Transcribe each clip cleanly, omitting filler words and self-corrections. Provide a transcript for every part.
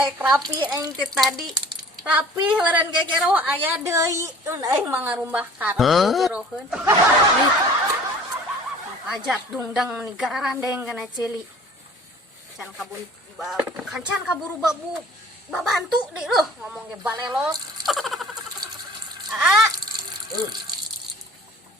daek rapi aing teh tadi. Rapi meureun kekero aya deui. Tun aing mah ngarumbah karang kekeroheun. Ajat dungdang meni gararandeng kana cili. Can kaburu babu babantu deh loh ngomong ge balelok.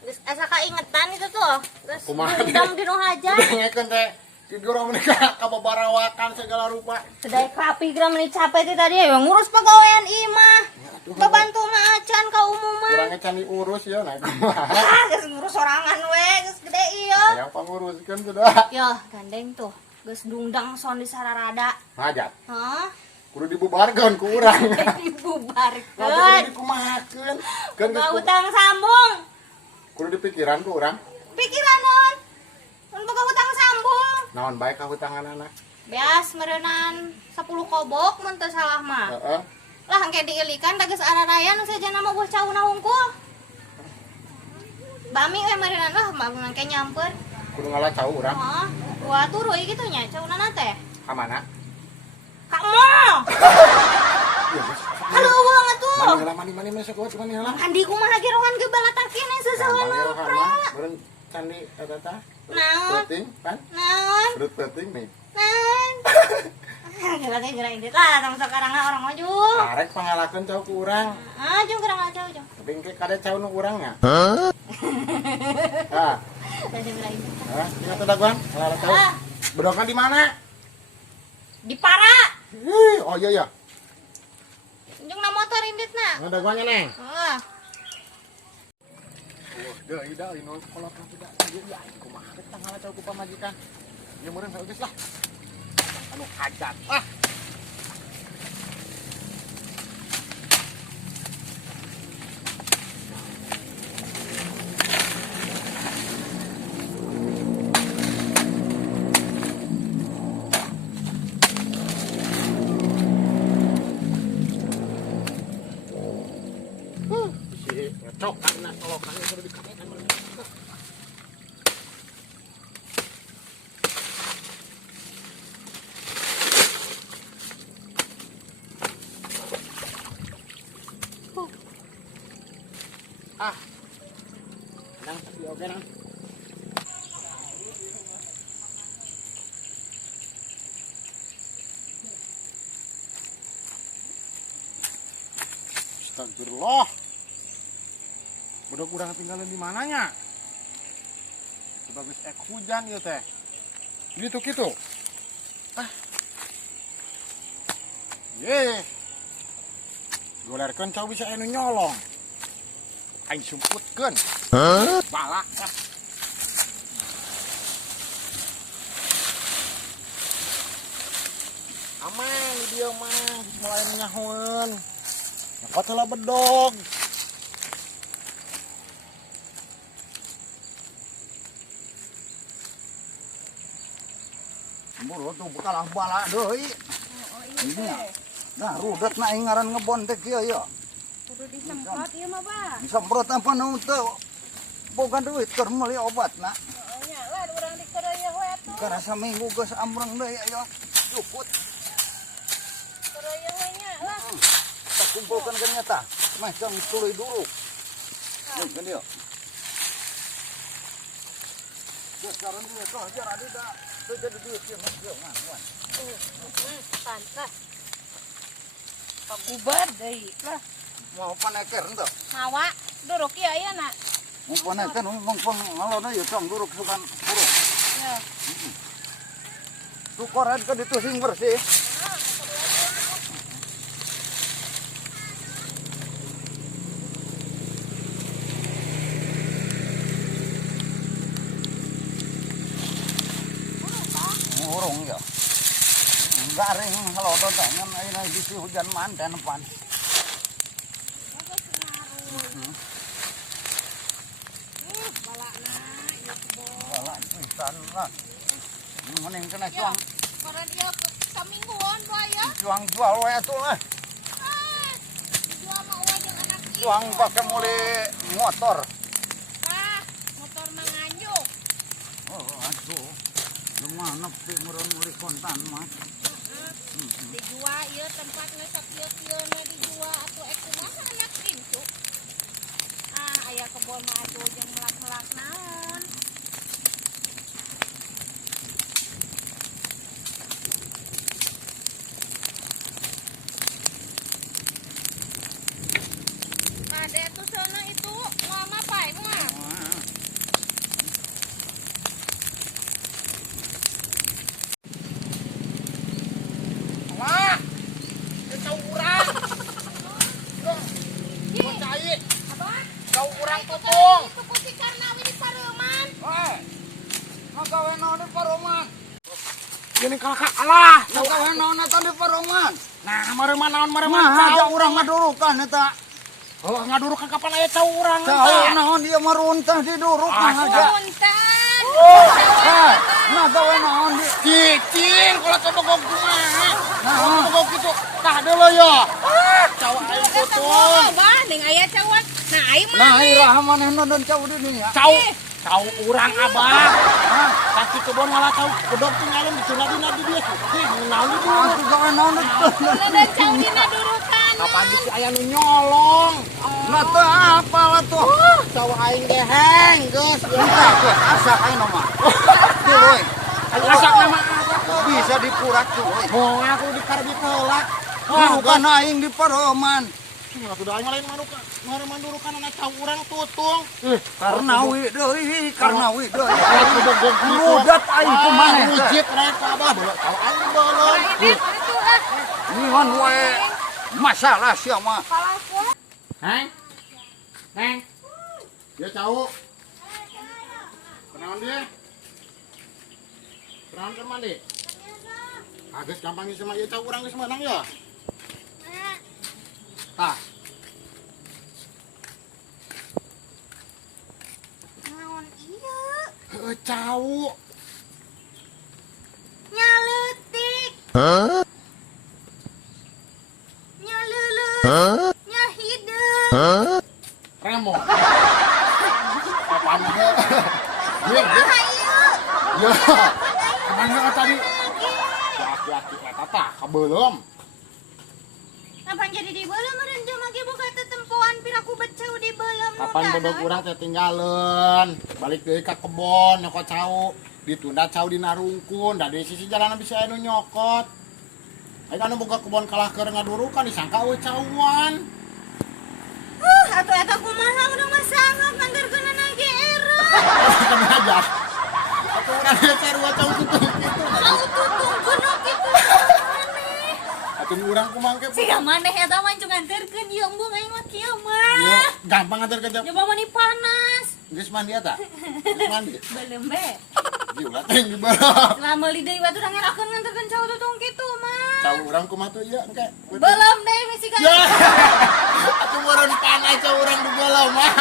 Geus asa kaingetan itu tuh. Geus dungdang di nu haja. Dengekeun teh tidur menikah kababarawakan segala rupa. Sedai rapi gram meni capek teh tadi ngurus pegawaian imah. Babantu mah acan ka umum mah. Kurangnya can diurus ya nah kumaha. Geus ngurus sorangan we, geus gede ieu. Yang panguruskeun sudah. Yo, gandeng tuh. Geus dungdang son di sararada. Hajat. Hah? Kudu dibubarkeun ku urang. Dibubarkeun. Kudu dikumahakeun. Keun Boga utang sambung. kudu dipikiran ku urang. Pikiran naon? Mun boga utang sambung. Naon bae ka hutangan anak. Beas meureunan 10 kobok mun teu salah mah. Heeh. Lah engke diilikan da geus araraya nu sajana mah buah cauna hungkul. Bami we meureunan lah mah engke nyamper. Kudu ngalacau urang. Heeh. Buah turuy kitu nya caunana teh. Ka mana? Ka mall. Iya, Bos. Halo uang atuh. Mani masuk kuat mani heula. Andi kumaha ge rohan ge balatan kene sasaheula. Beureun candi eta tah. Naon? Penting kan? Naon? Perut penting nih. Naon? Gila teh geura indit lah tong sakarang orang maju. Arek pangalakeun cau ku urang. Jeung geura ngacau jeung. Tapi engke kade cau nu urangnya. Hah? Hah? Teh geura indit. Hah? Ingat teh daguan? Ngalara cau. Bedokan di mana? Di para. Oh iya ya. Jeung na motor inditna. Ada daguannya neng. Heeh. Deui da inu kolot tidak. Ya kumaha kita ngalacau ku pamajikan. Ya meureun geus lah. Anu hajat. Ngecok karena colokannya sudah dikatakan nang tapi oke nang astagfirullah. Budak urang tinggalin di mananya? Bagus hujan ya teh. Gitu. Ye. Golerkeun cau bisa anu nyolong. Aing sumputkeun. Balak. Amang dia mah mulai menyahoeun. Nyokot heula bedog. Mulut tuh kalah bala deui. Nah, rudet na ngaran ngebon teh kieu ya. Kudu disemprot ieu mah, Ba. Disemprot apa nu teu boga duit keur meuli obatna. Heeh nya lah urang dikeureuyeun we atuh. Karena saminggu geus amreng deui ya. Cuput. Keureuyeun we nya lah. Tak kumpulkan ke nyata. Macam tuluy dulu. Kan dia. Sekarang dia kok ajar ada dah. Jadi duit dia masuk ngawan. Pantas. Pabubar deui lah. Mau paneker henteu. Mawa duruk ieu ayeuna. Mau paneker mongpong ngalona ieu tong duruk sukan burung. Ya. Tukoran ke ditu sing bersih. Urung ya. Garing kalau dodangan ayeuna bisi hujan manten pan. Balak pisan lah. Mending kena cuang. Para dia kamingguan bae ya. Cuang jual we atuh lah. Jual mah we jeung anak ieu. Cuang pake muli motor. Tah, motor mah nganjuk. Oh, atuh. Lumana pi meureun muli kontan mah. Dijual ieu tempatna sakieu-kieunya dijual atuh ek kumaha anak kincu. Aya kebon mah atuh jeung melak-melak naon. Ada tuh sana itu lama apa itu mah? Wah, kau urang. Kau cai. Kau urang tutung. Itu putih karnawi di Pareuman. Weh, ngagawe naon di Pareuman? Ini kalak alah. Ngagawe naon eta di Pareuman? Nah, mareuman naon mareuman Nah, aja cau. urang ngadurukan eta. Oh, ngadurukan kapan aya cau urang Cau naon dia maruntah diduruk Ah, mah aja. Punten. Eh, ngagawe naon di Cicing kalau cebogog kumaha. Nah. Cebogog gitu. Tah deuleu ya. Cau aing tutung. Bah, ning aya cawan. Nah, aing mah. Nah, iraha maneh nonton cau di dinya. Cau urang abah. Hah, kaki kebon malah cau gedog tinggalin di sana dina di dia. Naon itu? Aku gawe naon di Dan cau dina durukan. Kapan gitu aya nu nyolong. Nah, teu apa lah tuh. Cau aing geheng, geus. Entah tuh, asa aing mah. Tuh, weh. Asak nama apa tuh? Bisa dipurak tuh, weh. Mau aku dikarbi tolak. Bukan aing di Pareuman. Atuh da aing lain mandurukan anak cau urang tutung. Karnawi deui, karnawi deui. Cebogog gitu. Mudat aing kumaneh. Mujit rek abah beuleuh cau aing beuleuh. Itu ah. Nihon wae masalah sia mah. Heng? Heng? Dia cau. Kenaon dia? Kenaon ke mandi? Agus gampang geus mah ieu cau urang geus meunang ya. Tah, Naon ieu? heuh cau. Nyaleutik. Nyaleuleus. Nyahideung. Remo. Apaan ge? Dia, ya. Kemana tadi? Laki-laki eta tah kabeulem. Kapan jadi di beuleum meureun jelema ge boga tetempoan piraku beceu di beuleum nu Kapan dalam. bodog urang teh tinggalin. Balik deui ka kebon nyokot cau. Ditunda cau dina rungkun, da di sisi jalanan bisa anu nyokot. Aing anu boga kebon kalah keur ngadurukan disangka eueuh cauan. Atuh eta kumaha udah mah sangat nganterkeunana ge era. Kami aja. Atuh urang ge sarua cau tutung kitu. Cau tutungkeun kitu. Atuh urang kumangke. Siga maneh eta mah cuma nganterkeun ieu embung aing mah kieu mah. Ieu gampang nganter ke jam. Coba mani panas. Geus mandi eta? Geus mandi. Belum be. Di ulah teh di beulah. Selama li deui batu urang ngerakeun nganterkeun cau tutung kitu mah. Cau urang kumaha tuh ieu engke. Belum deh misi kan. Ya. Atuh meureun panas cau urang di beulah mah.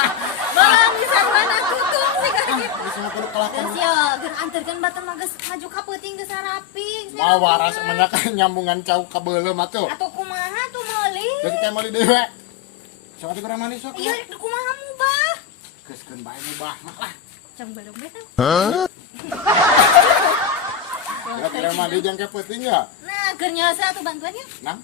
Belum bisa mana tutung sih kan gitu. Geus mah kudu kelakon. Geus ya, geus anterkeun batur mah geus maju ka peuting geus saraping. Mau waras menyak nyambungan cau ka beuleum atuh. Atuh kumaha tuh meuli? Geus teh meuli deui we. Sok atuh kurang manis sok. Iya kumaha mubah? Geus keun bae mubah mah lah. Cang belum be tuh. Kira-kira mandi jeung ke peuting ya. Nah, keur nyosa tuh bantuannya. Nang.